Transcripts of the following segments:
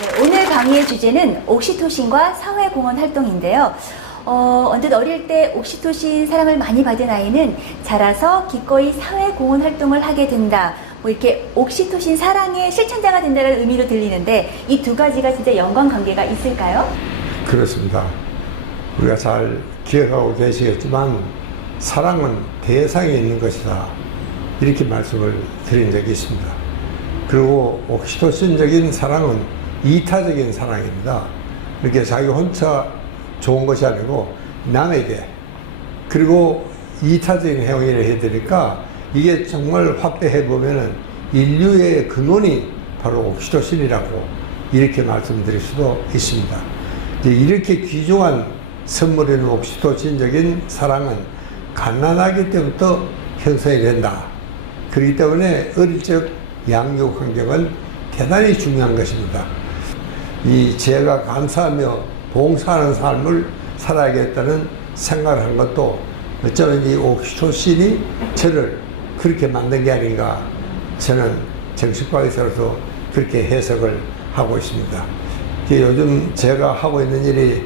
네, 오늘 강의의 주제는 옥시토신과 사회공헌 활동인데요. 언뜻 어릴 때 옥시토신 사랑을 많이 받은 아이는 자라서 기꺼이 사회공헌 활동을 하게 된다. 뭐 이렇게 옥시토신 사랑의 실천자가 된다는 의미로 들리는데 이 두 가지가 진짜 연관관계가 있을까요? 그렇습니다. 우리가 잘 기억하고 계시겠지만 사랑은 대상에 있는 것이다. 이렇게 말씀을 드린 적이 있습니다. 그리고 옥시토신적인 사랑은 이타적인 사랑입니다. 이렇게 자기 혼자 좋은 것이 아니고 남에게 그리고 이타적인 행위를 해드리니까 이게 정말 확대해 보면은 인류의 근원이 바로 옥시토신이라고 이렇게 말씀드릴 수도 있습니다. 이렇게 귀중한 선물인 옥시토신적인 사랑은 갓난아기 때부터 형성이 된다. 그렇기 때문에 어릴 적 양육 환경은 대단히 중요한 것입니다. 제가 감사하며 봉사하는 삶을 살아야겠다는 생각을 한 것도 어쩌면 이 옥시토신이 저를 그렇게 만든 게 아닌가 저는 정신과의사로서 그렇게 해석을 하고 있습니다. 요즘 제가 하고 있는 일이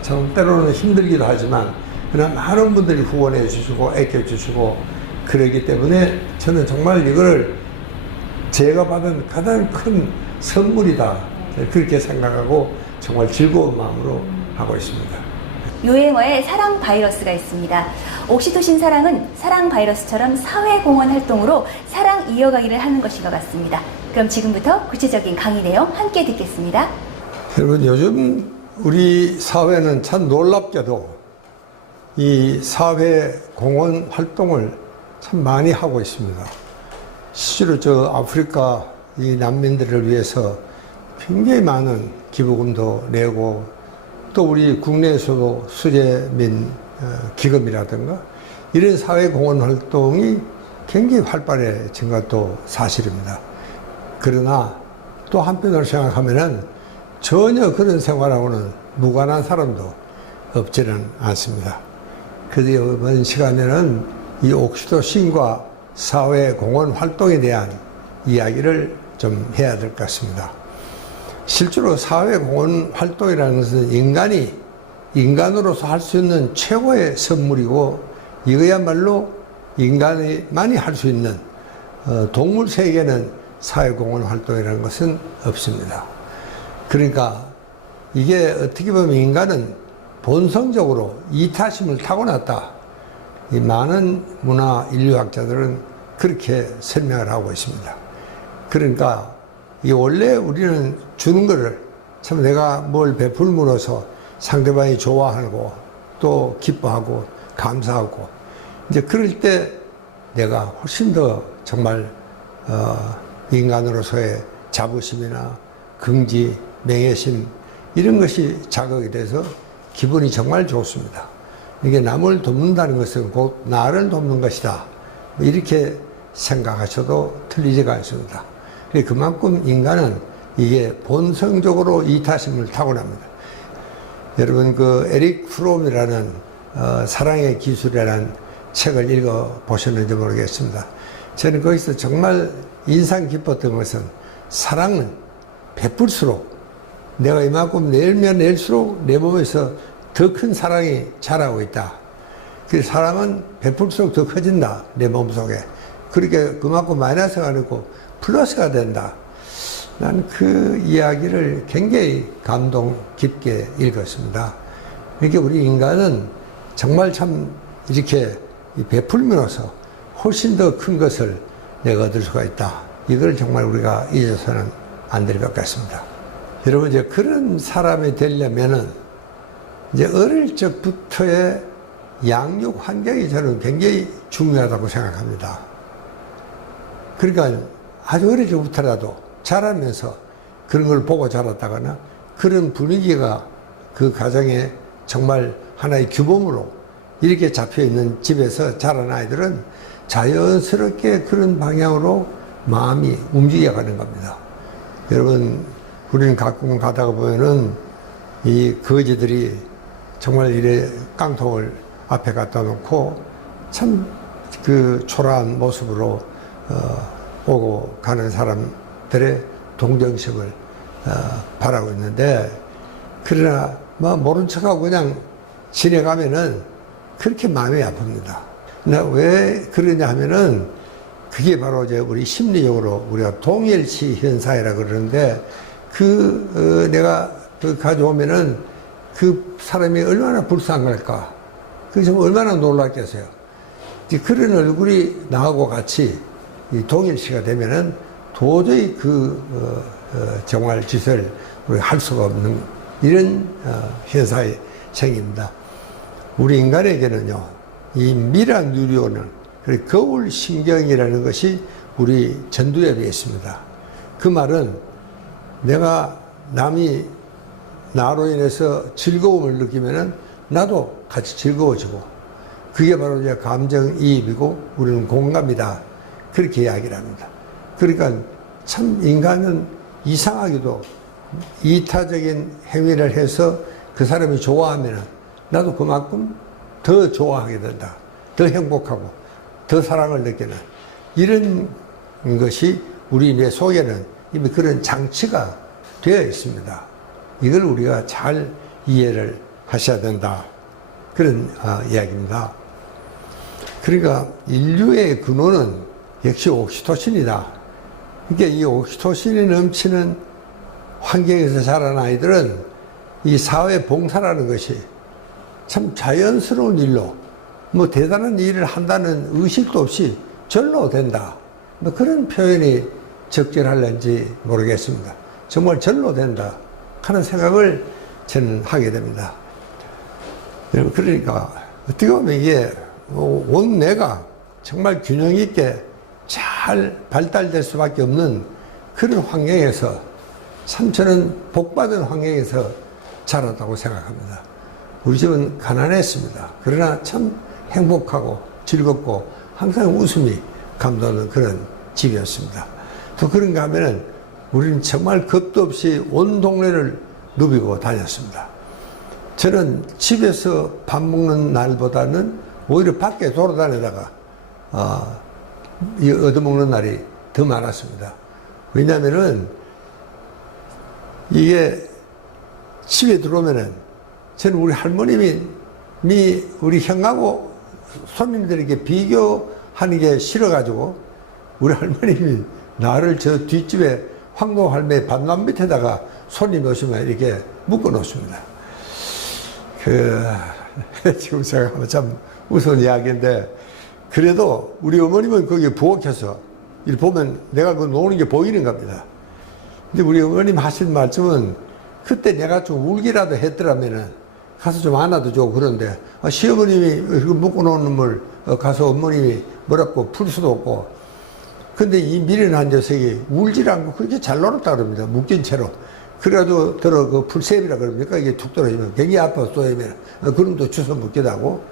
좀 때로는 힘들기도 하지만 그러나 많은 분들이 후원해 주시고 애껴 주시고 그러기 때문에 저는 정말 이거를 제가 받은 가장 큰 선물이다 그렇게 생각하고 정말 즐거운 마음으로 하고 있습니다. 유행어에 사랑 바이러스가 있습니다. 옥시토신 사랑은 사랑 바이러스처럼 사회공헌 활동으로 사랑 이어가기를 하는 것인 것 같습니다. 그럼 지금부터 구체적인 강의 내용 함께 듣겠습니다. 여러분 요즘 우리 사회는 참 놀랍게도 이 사회공헌 활동을 참 많이 하고 있습니다. 실제로 저 아프리카 이 난민들을 위해서 굉장히 많은 기부금도 내고 또 우리 국내에서도 수재민 기금이라든가 이런 사회공헌 활동이 굉장히 활발해진 것도 사실입니다. 그러나 또 한편으로 생각하면은 전혀 그런 생활하고는 무관한 사람도 없지는 않습니다. 그래서 이번 시간에는 이 옥시토신과 사회공헌 활동에 대한 이야기를 좀 해야 될 것 같습니다. 실제로 사회공헌 활동이라는 것은 인간이 인간으로서 할 수 있는 최고의 선물이고 이거야말로 인간이만이 할 수 있는 동물 세계에는 사회공헌 활동이라는 것은 없습니다. 그러니까 이게 어떻게 보면 인간은 본성적으로 이타심을 타고났다. 이 많은 문화 인류학자들은 그렇게 설명을 하고 있습니다. 그러니까 이 원래 우리는 주는 거를 참 내가 뭘 베풀므로써 상대방이 좋아하고 또 기뻐하고 감사하고 이제 그럴 때 내가 훨씬 더 정말 인간으로서의 자부심이나 긍지, 명예심 이런 것이 자극이 돼서 기분이 정말 좋습니다. 이게 남을 돕는다는 것은 곧 나를 돕는 것이다. 이렇게 생각하셔도 틀리지가 않습니다. 그만큼 인간은 이게 본성적으로 이타심을 타고납니다. 여러분 그 에릭 프롬이라는 사랑의 기술이라는 책을 읽어 보셨는지 모르겠습니다. 저는 거기서 정말 인상 깊었던 것은 사랑은 베풀수록 내가 이만큼 내면 낼수록 내 몸에서 더 큰 사랑이 자라고 있다. 그 사랑은 베풀수록 더 커진다. 내 몸속에. 그렇게 그만큼 마이너스가 아니고 플러스가 된다. 나는 그 이야기를 굉장히 감동 깊게 읽었습니다. 이렇게 우리 인간은 정말 참 이렇게 베풀면서 훨씬 더 큰 것을 내가 얻을 수가 있다. 이걸 정말 우리가 잊어서는 안 될 것 같습니다. 여러분 이제 그런 사람이 되려면은 이제 어릴 적부터의 양육 환경이 저는 굉장히 중요하다고 생각합니다. 그러니까 아주 어릴 적부터라도 자라면서 그런 걸 보고 자랐다거나 그런 분위기가 그 가정에 정말 하나의 규범으로 이렇게 잡혀 있는 집에서 자란 아이들은 자연스럽게 그런 방향으로 마음이 움직여가는 겁니다. 여러분, 우리는 가끔 가다가 보면은 이 거지들이 정말 이래 깡통을 앞에 갖다 놓고 참 그 초라한 모습으로 오고 가는 사람들의 동정심을 바라고 있는데, 그러나 뭐 모른 척하고 그냥 지내가면은 그렇게 마음이 아픕니다. 왜 그러냐 하면은 그게 바로 이제 우리 심리적으로 우리가 동일시 현상이라 그러는데, 내가 가져오면은 그 사람이 얼마나 불쌍할까. 그래서 얼마나 놀랐겠어요. 그런 얼굴이 나하고 같이 동일시가 되면은 도저히 정말 짓을 우리가 할 수가 없는 이런 현상이 생깁니다. 우리 인간에게는요, 이 미라 누리오는 거울 신경이라는 것이 우리 전두엽에 있습니다. 그 말은 내가 남이 나로 인해서 즐거움을 느끼면은 나도 같이 즐거워지고, 그게 바로 이제 감정이입이고 우리는 공감이다. 그렇게 이야기를 합니다. 그러니까 참 인간은 이상하게도 이타적인 행위를 해서 그 사람이 좋아하면은 나도 그만큼 더 좋아하게 된다. 더 행복하고 더 사랑을 느끼는 이런 것이 우리 뇌 속에는 이미 그런 장치가 되어 있습니다. 이걸 우리가 잘 이해를 하셔야 된다. 그런 이야기입니다. 그러니까 인류의 근원은 역시 옥시토신이다. 그러니까 이 옥시토신이 넘치는 환경에서 자란 아이들은 이 사회 봉사라는 것이 참 자연스러운 일로 뭐 대단한 일을 한다는 의식도 없이 절로 된다. 뭐 그런 표현이 적절할는지 모르겠습니다. 정말 절로 된다 하는 생각을 저는 하게 됩니다. 그러니까 어떻게 보면 이게 온 뇌가 정말 균형 있게 잘 발달될 수밖에 없는 그런 환경에서 참 저는 복받은 환경에서 자랐다고 생각합니다. 우리 집은 가난했습니다. 그러나 참 행복하고 즐겁고 항상 웃음이 감도는 그런 집이었습니다. 또 그런가 하면은 우리는 정말 겁도 없이 온 동네를 누비고 다녔습니다. 저는 집에서 밥 먹는 날보다는 오히려 밖에 돌아다니다가 얻어먹는 날이 더 많았습니다. 왜냐하면은 이게 집에 들어오면은 저는 우리 할머님이 우리 형하고 손님들에게 비교하는 게 싫어가지고 우리 할머님이 나를 저 뒷집에 황도 할매 밤남 밑에다가 손님 오시면 이렇게 묶어 놓습니다. 지금 생각하면 참 무서운 이야기인데, 그래도 우리 어머님은 거기에 부엌에서 이렇게 보면 내가 그 노는 게 보이는 겁니다. 근데 우리 어머님 하신 말씀은 그때 내가 좀 울기라도 했더라면은 가서 좀 안아도 좋고 그런데 시어머님이 묶어놓은 물 가서 어머님이 뭐라고 풀 수도 없고, 근데 이 미련한 녀석이 울질 않고 그렇게 잘 놀았다 그럽니다. 묶인 채로. 그래가지고 그 풀셉이라 그럽니까? 이게 툭 떨어지면 굉장히 아파서 쏘이면 그럼도 주워 묶기도 하고.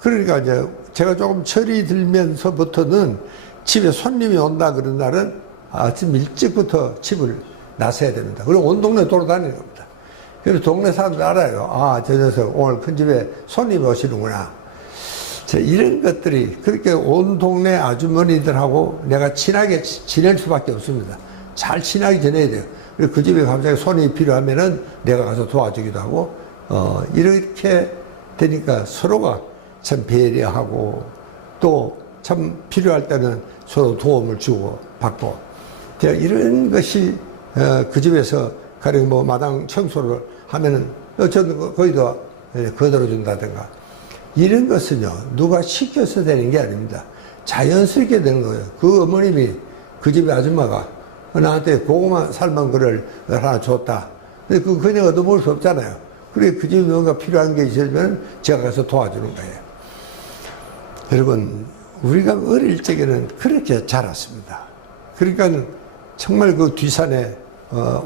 그러니까 이제 제가 조금 철이 들면서부터는 집에 손님이 온다 그런 날은 아침 일찍부터 집을 나서야 됩니다. 그리고 온 동네 돌아다니는 겁니다. 그래서 동네 사람들 알아요. 저 녀석 오늘 큰 집에 손님이 오시는구나. 이런 것들이 그렇게 온 동네 아주머니들하고 내가 친하게 지낼 수밖에 없습니다. 잘 친하게 지내야 돼요. 그리고 그 집에 갑자기 손이 필요하면은 내가 가서 도와주기도 하고, 이렇게 되니까 서로가 참 배려하고 또 참 필요할 때는 서로 도움을 주고 받고, 이런 것이 그 집에서 가령 뭐 마당 청소를 하면은 저는 거기도 거들어 준다든가, 이런 것은요 누가 시켜서 되는 게 아닙니다. 자연스럽게 되는 거예요. 그 어머님이 그 집의 아줌마가 나한테 고구마 삶은 거를 하나 줬다. 근데 그냥 얻어먹을 수 없잖아요. 그래 그 집에 뭔가 필요한 게 있으면 제가 가서 도와주는 거예요. 여러분, 우리가 어릴 적에는 그렇게 자랐습니다. 그러니까 정말 그 뒷산에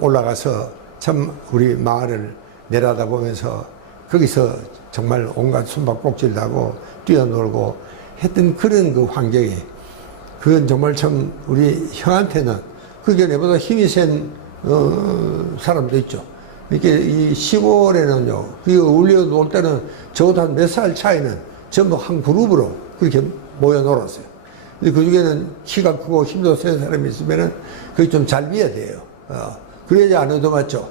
올라가서 참 우리 마을을 내려다보면서 거기서 정말 온갖 숨바꼭질도 하고 뛰어놀고 했던 그런 그 환경이, 그건 정말 참 우리 형한테는 그게 내보다 힘이 센 사람도 있죠. 이렇게 이 시골에는요, 그 울려 놀 때는 적어도 한 몇 살 차이는 전부 한 그룹으로 그렇게 모여 놀았어요. 근데 그 중에는 키가 크고 힘도 센 사람이 있으면은 그게 좀 잘 미야 돼요. 그래야 안 얻어맞죠.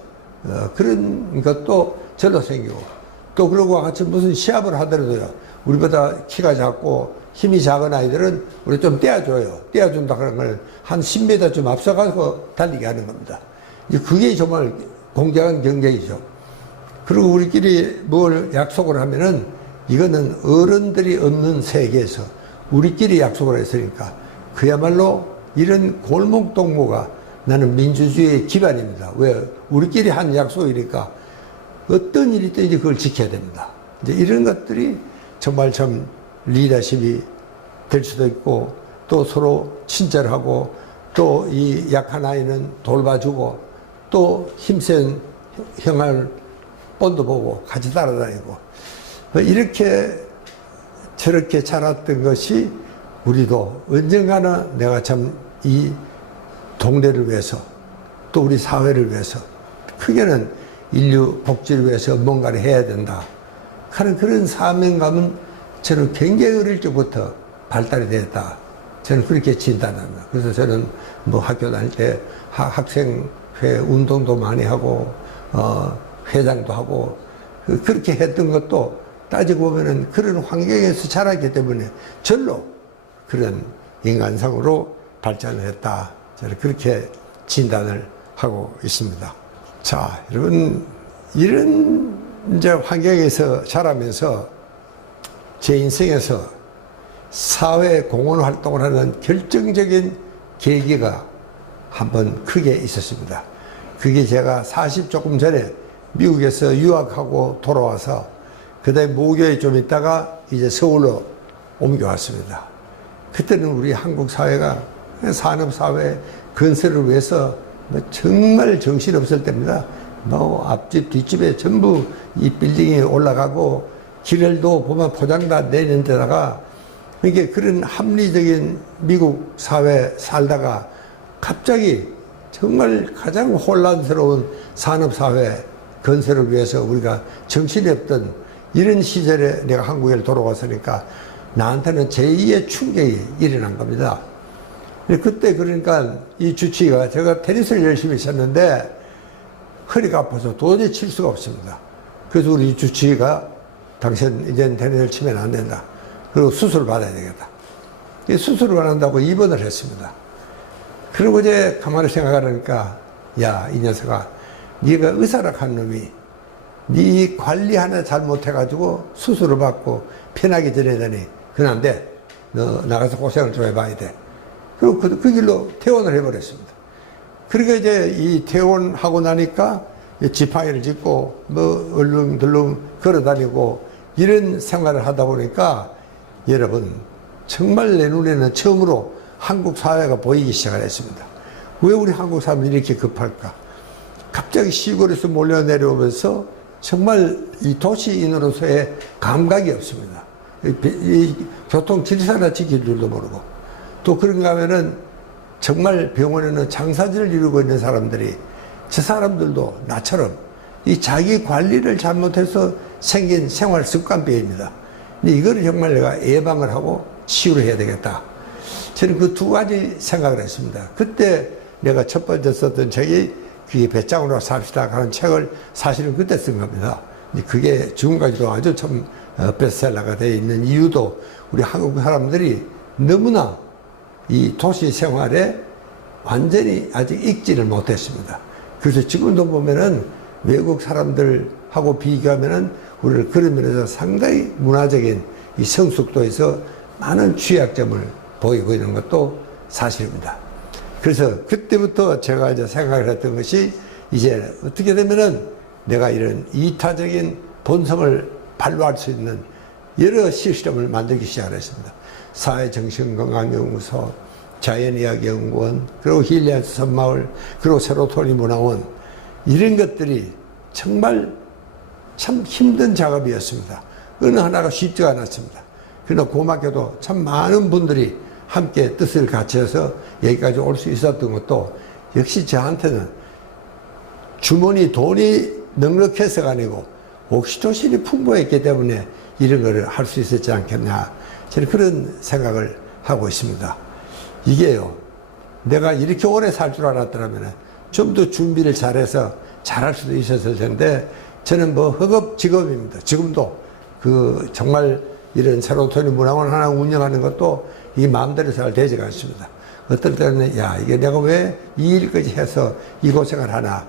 그런 것도 절로 생기고, 또 그러고 같이 무슨 시합을 하더라도요, 우리보다 키가 작고 힘이 작은 아이들은 우리 좀 떼어줘요. 떼어준다 그런 걸 한 10m 좀 앞서가서 달리게 하는 겁니다. 이제 그게 정말 공정한 경쟁이죠. 그리고 우리끼리 뭘 약속을 하면은 이거는 어른들이 없는 세계에서 우리끼리 약속을 했으니까 그야말로 이런 골목 동무가 나는 민주주의의 기반입니다. 왜? 우리끼리 한 약속이니까 어떤 일이 있든지 그걸 지켜야 됩니다. 이제 이런 것들이 정말 참 리더십이 될 수도 있고, 또 서로 친절하고, 또 이 약한 아이는 돌봐주고, 또 힘센 형을 본도 보고 같이 따라다니고, 이렇게 저렇게 자랐던 것이 우리도 언젠가는 내가 참 이 동네를 위해서, 또 우리 사회를 위해서, 크게는 인류 복지를 위해서 뭔가를 해야 된다 하는 그런 사명감은 저는 굉장히 어릴 적부터 발달이 됐다. 저는 그렇게 진단합니다. 그래서 저는 뭐 학교 다닐 때 학생회 운동도 많이 하고, 회장도 하고, 그렇게 했던 것도 따지고 보면은 그런 환경에서 자랐기 때문에 절로 그런 인간상으로 발전을 했다. 저는 그렇게 진단을 하고 있습니다. 자, 여러분, 이런 이제 환경에서 자라면서 제 인생에서 사회 공헌 활동을 하는 결정적인 계기가 한번 크게 있었습니다. 그게 제가 40 조금 전에 미국에서 유학하고 돌아와서 그다음에 모교에 좀 있다가 이제 서울로 옮겨왔습니다. 그때는 우리 한국 사회가 산업사회 건설을 위해서 정말 정신없을 때입니다. 뭐 앞집 뒷집에 전부 이 빌딩이 올라가고 길을도 보면 포장 다 내는 데다가, 이게 그런 합리적인 미국 사회 살다가 갑자기 정말 가장 혼란스러운 산업사회 건설을 위해서 우리가 정신이 없던 이런 시절에 내가 한국에 돌아왔으니까 나한테는 제2의 충격이 일어난 겁니다. 그때 그러니까 이 주치의가, 제가 테니스를 열심히 쳤는데 허리가 아파서 도저히 칠 수가 없습니다. 그래서 우리 주치의가 당신 이제는 테니스를 치면 안 된다. 그리고 수술을 받아야 되겠다. 수술을 안 한다고 입원을 했습니다. 그리고 이제 가만히 생각하니까, 야, 이 녀석아, 네가 의사라 한 놈이 네 관리 하나 잘못해가지고 수술을 받고 편하게 지내다니 그건 안 돼. 너 나가서 고생을 좀 해봐야 돼. 그리고 그 길로 퇴원을 해버렸습니다. 그러니까 이제 이 퇴원하고 나니까 지팡이를 짚고 뭐 얼렁덜렁 걸어다니고 이런 생활을 하다 보니까 여러분, 정말 내 눈에는 처음으로 한국 사회가 보이기 시작을 했습니다. 왜 우리 한국 사람들이 이렇게 급할까? 갑자기 시골에서 몰려 내려오면서 정말 이 도시인으로서의 감각이 없습니다. 이 교통 질서나 지킬 줄도 모르고, 또 그런가 하면은 정말 병원에는 장사진을 이루고 있는 사람들이, 저 사람들도 나처럼 이 자기 관리를 잘못해서 생긴 생활 습관병입니다. 근데 이거를 정말 내가 예방을 하고 치유를 해야 되겠다. 저는 그 두 가지 생각을 했습니다. 그때 내가 첫 번째 썼던 책이 그게 배짱으로 삽시다 하는 책을 사실은 그때 쓴 겁니다. 그게 지금까지도 아주 참 베스트셀러가 되어 있는 이유도 우리 한국 사람들이 너무나 이 도시 생활에 완전히 아직 익지를 못했습니다. 그래서 지금도 보면은 외국 사람들하고 비교하면은 우리를 그런 면에서 상당히 문화적인 이 성숙도에서 많은 취약점을 보이고 있는 것도 사실입니다. 그래서 그때부터 제가 이제 생각을 했던 것이, 이제 어떻게 되면은 내가 이런 이타적인 본성을 발휘할 수 있는 여러 시스템을 만들기 시작을 했습니다. 사회정신건강연구소, 자연의학연구원, 그리고 힐리안스 섬마을, 그리고 세로토닌 문화원, 이런 것들이 정말 참 힘든 작업이었습니다. 어느 하나가 쉽지가 않았습니다. 그러나 고맙게도 참 많은 분들이 함께 뜻을 같이해서 여기까지 올 수 있었던 것도 역시 저한테는 주머니 돈이 넉넉해서가 아니고 옥시토신이 풍부했기 때문에 이런 거를 할 수 있었지 않겠냐, 저는 그런 생각을 하고 있습니다. 이게요, 내가 이렇게 오래 살 줄 알았더라면 좀 더 준비를 잘해서 잘할 수도 있었을 텐데 저는 뭐 허급 직업입니다. 지금도 그 정말 이런 세로토닌 문화원 하나 운영하는 것도 이 마음대로 잘 되지가 않습니다. 어떨 때는 야 이게 내가 왜 이 일까지 해서 이 고생을 하나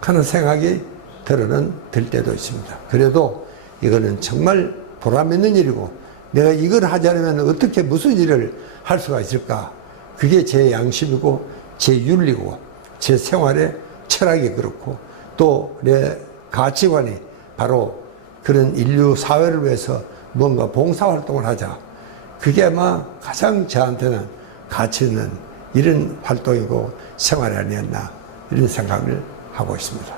하는 생각이 들 때도 있습니다. 그래도 이거는 정말 보람 있는 일이고 내가 이걸 하지 않으면 어떻게 무슨 일을 할 수가 있을까? 그게 제 양심이고 제 윤리고 제 생활의 철학이 그렇고 또 내 가치관이 바로 그런 인류 사회를 위해서 뭔가 봉사활동을 하자. 그게 아마 가장 저한테는 가치 있는 이런 활동이고 생활이 아니었나 이런 생각을 하고 있습니다.